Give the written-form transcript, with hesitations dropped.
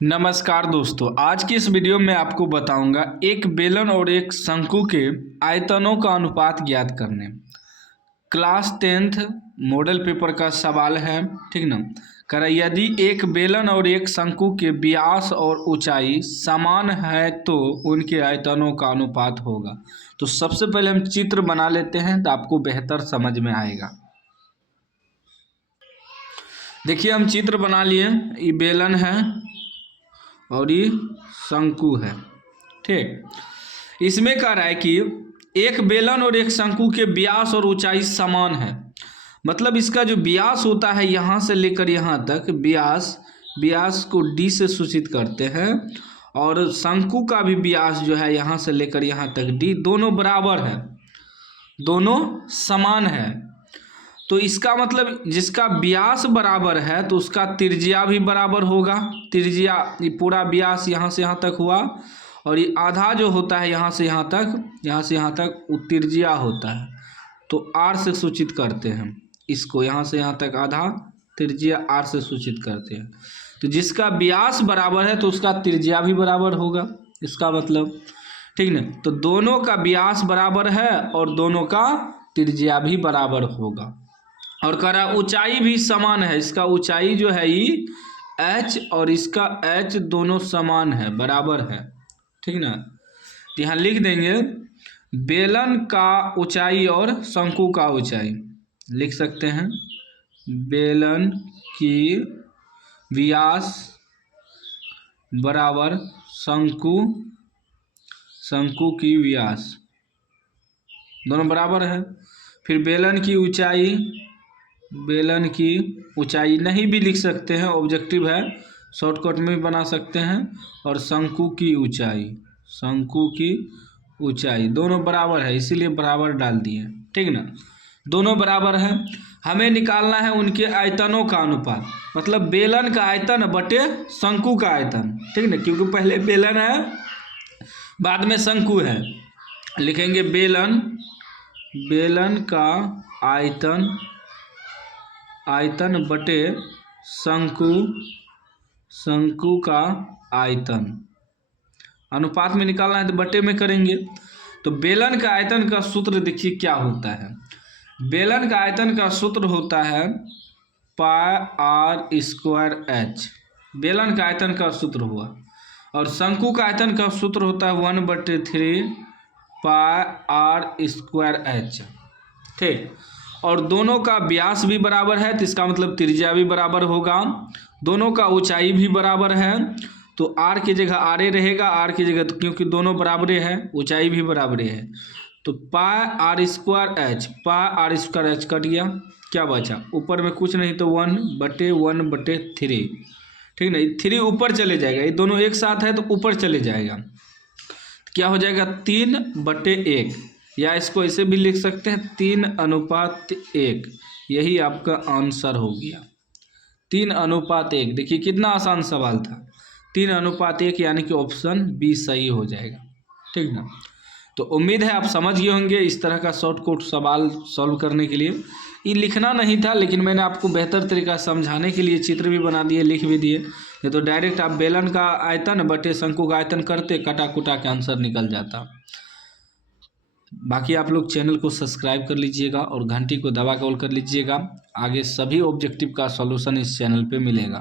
नमस्कार दोस्तों, आज की इस वीडियो में आपको बताऊंगा एक बेलन और एक शंकु के आयतनों का अनुपात ज्ञात करने। क्लास 10th मॉडल पेपर का सवाल है, ठीक ना। कह रहा यदि एक बेलन और एक शंकु के व्यास और ऊंचाई समान है तो उनके आयतनों का अनुपात होगा। तो सबसे पहले हम चित्र बना लेते हैं तो आपको बेहतर समझ में आएगा। देखिए, हम चित्र बना लिए। ये बेलन है और ये शंकु है, ठीक। इसमें कह रहा है कि एक बेलन और एक शंकु के व्यास और ऊंचाई समान है। मतलब इसका जो व्यास होता है यहाँ से लेकर यहाँ तक, व्यास को डी से सूचित करते हैं, और शंकु का भी व्यास जो है यहाँ से लेकर यहाँ तक डी, दोनों बराबर है, दोनों समान है। तो इसका मतलब जिसका व्यास बराबर है तो उसका त्रिज्या भी बराबर होगा। त्रिज्या, ये पूरा व्यास यहाँ से यहाँ तक हुआ, और ये आधा जो होता है यहाँ से यहाँ तक वो त्रिज्या होता है। तो आर से सूचित करते हैं इसको, यहाँ से यहाँ तक आधा, त्रिज्या आर से सूचित करते हैं। तो जिसका व्यास बराबर है तो उसका त्रिज्या भी बराबर होगा, इसका मतलब, ठीक ना। तो दोनों का व्यास बराबर है और दोनों का त्रिज्या भी बराबर होगा। और कह रहा ऊंचाई भी समान है। इसका ऊंचाई जो है ये h और इसका h दोनों समान है, बराबर है, ठीक ना। तो यहाँ लिख देंगे बेलन का ऊंचाई और शंकु का ऊंचाई, लिख सकते हैं बेलन की व्यास बराबर शंकु की व्यास, दोनों बराबर है। फिर बेलन की ऊंचाई नहीं भी लिख सकते हैं, ऑब्जेक्टिव है, शॉर्टकट में भी बना सकते हैं। और शंकु की ऊंचाई दोनों बराबर है, इसीलिए बराबर डाल दिए, ठीक ना। दोनों बराबर है। हमें निकालना है उनके आयतनों का अनुपात, मतलब बेलन का आयतन बटे शंकु का आयतन, ठीक ना, क्योंकि पहले बेलन है बाद में शंकु है। लिखेंगे बेलन का आयतन बटे शंकु का आयतन। अनुपात में निकालना है तो बटे में करेंगे। तो बेलन का आयतन का सूत्र देखिए क्या होता है। बेलन का आयतन का सूत्र होता है पाई आर स्क्वायर एच, बेलन का आयतन का सूत्र हुआ। और शंकु का आयतन का सूत्र होता है 1/3 पाई आर स्क्वायर एच, ठीक। और दोनों का व्यास भी बराबर है तो इसका मतलब त्रिज्या भी बराबर होगा। दोनों का ऊंचाई भी बराबर है तो आर की जगह आर रहेगा, आर की जगह, तो क्योंकि दोनों बराबरे हैं, ऊंचाई भी बराबरे है। तो पाई आर स्क्वायर एच कट गया, क्या बचा, ऊपर में कुछ नहीं तो 1/1/3, ठीक ना। 3 ऊपर चले जाएगा, ये दोनों एक साथ है तो ऊपर चले जाएगा, क्या हो जाएगा 3/1, या इसको ऐसे भी लिख सकते हैं 3:1। यही आपका आंसर हो गया 3:1। देखिए कितना आसान सवाल था, 3:1, यानी कि ऑप्शन बी सही हो जाएगा, ठीक ना। तो उम्मीद है आप समझ गए होंगे इस तरह का शॉर्टकट सवाल सॉल्व करने के लिए। ये लिखना नहीं था, लेकिन मैंने आपको बेहतर तरीका समझाने के लिए चित्र भी बना दिए, लिख भी दिए। नहीं तो डायरेक्ट आप बेलन का आयतन बटे शंकु का आयतन करते, कटा कुटा के आंसर निकल जाता। बाकी आप लोग चैनल को सब्सक्राइब कर लीजिएगा और घंटी को दबा के ऑल कर लीजिएगा। आगे सभी ऑब्जेक्टिव का सॉल्यूशन इस चैनल पे मिलेगा।